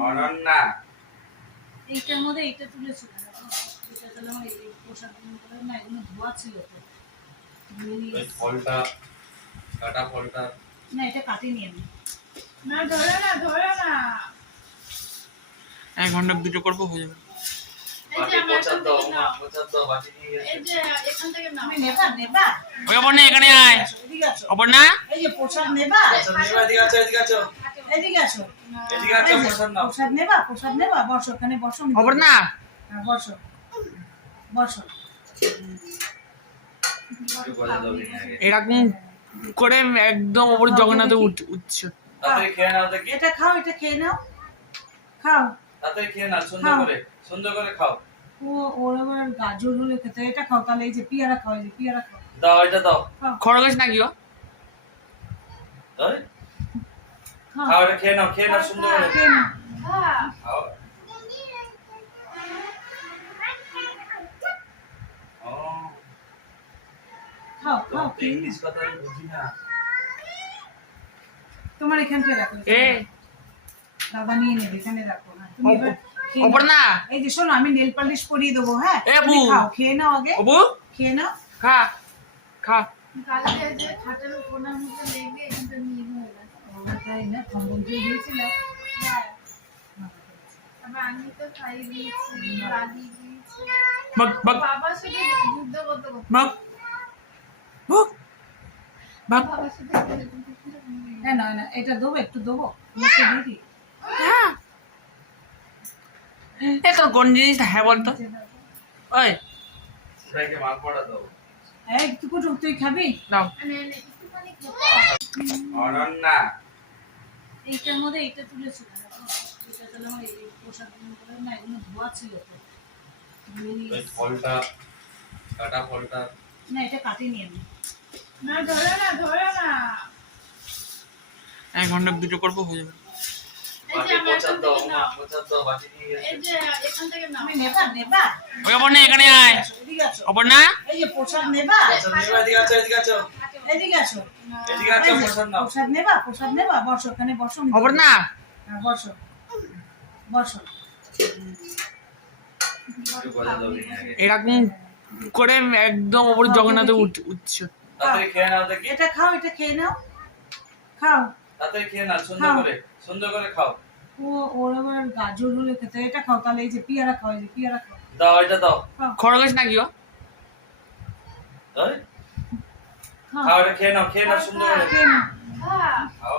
অনন্যা এইটার মধ্যে এইটা তুলেছিল এটা তাহলে আমার এই পোশাক করে না এগুলো ধোয়া ছিল তো ওই ফলটা কাটা ফলটা না এটা কাটিনি আমি না ধরে না 1 ঘন্টা ভিডিও করবো হয়ে যাবে। বাটি পচার দাও বাটি নিয়ে এই যে এখান থেকে নাও আমি নেবা ওই অপর্ণা এখানে আয়। এদিকে আসো অপর্ণা এই যে পোশাক নেবা এদিকে আছো এদিকে আসো পোশাক নাও পোশাক নেবা বসো ওখানে বসো অপর্ণা হ্যাঁ, বসো একটু গলা দাও নি আগে এরকম করে একদম উপরে জগন্নাথে উঠছে। তাড়াতাড়ি খেয়ে নাও দেখি এটা খাও এটা খেয়ে নাও খাও তাড়াতাড়ি খেয়ে নাও সুন্দর করে খাও ওর আবার গাজর হলে খেতে এটা খাও তাহলে এই যে পিয়ারা খাও এই যে পিয়ারা খাও দাও এটা দাও খরগোশ নাকি ও? দাও খাও খাও এটা খেয়ে নাও সুন্দর করে খেয়ে নাও খাও ও খাও তো খাও খেয়ে ইংলিশ কথা আমি বুঝি না তোমার এখানটা রাখো এ দাদা নিয়ে নেবে এখানে রাখো হ্যাঁ তুমি এবার খেয়ে নাও। অপর্ণা এই যে শোনো আমি নেল পালিশ পরিয়ে দেবো হ্যাঁ এ তুমি বউ। খাও খেয়ে নাও আগে অবু খেয়ে নাও খা খা কালকে যে খাটের কোনার মধ্যে লেগে এখানটা নিয়ে হয়ে গেছে তাই না খম্বন দিয়ে দিয়েছিলাম হ্যাঁ তারপর আমি তো খাই দিয়েছি লাগিয়ে দিয়েছি মগ মগ বাবা শুধু যুদ্ধ করতে মগ মগ মগ বাবার সাথে না না না এটা দেবো একটু দেবো মুখে দিয়ে দিই এ তোর কোন জিনিসটা হ্যাঁ বলতো ওই সেটাকে মাল পড়া দাও এই একটু তুই খাবি নাও একটুখানি খেতে অনন্যা এইটার মধ্যে এইটা তুলেছিল এটা তাহলে আমার এই পোশাক করে না এগুলো ধোয়া ছিল তো ওই ফলটা কাটা ফলটা না এটা কাটিনি আমি না ধরে না 1 ঘন্টা ভিডিও করবো হয়ে যাবে। এই যে বাটি আমার পচার দাও বাটি নিয়ে এই যে এখান থেকে নাও আমি নেবা ওই অপর্ণা এখানে আয়। এদিকে আসো অপর্ণা এই যে পোশাক নেবা এদিকে আছো এদিকে আসো পোশাক নেবা বসো ওখানে বসো অপর্ণা হ্যাঁ, বসো একটু গলা দাও নি আগে এরকম করে একদম উপরে জগন্নাথে উঠছে। তাড়াতাড়ি খেয়ে নাও দেখি এটা খাও এটা খেয়ে নাও খাও তাড়াতাড়ি খেয়ে নাও সুন্দর করে খাও ওর আবার গাজর হলে খেতে এটা খাও তাহলে এই যে পিয়ারা খাও এই যে পিয়ারা খাও দাও এটা দাও খরগোশ নাকি ও? দাও খাও খাও এটা খেয়ে নাও সুন্দর করে খেয়ে নাও হ্যাঁ খাও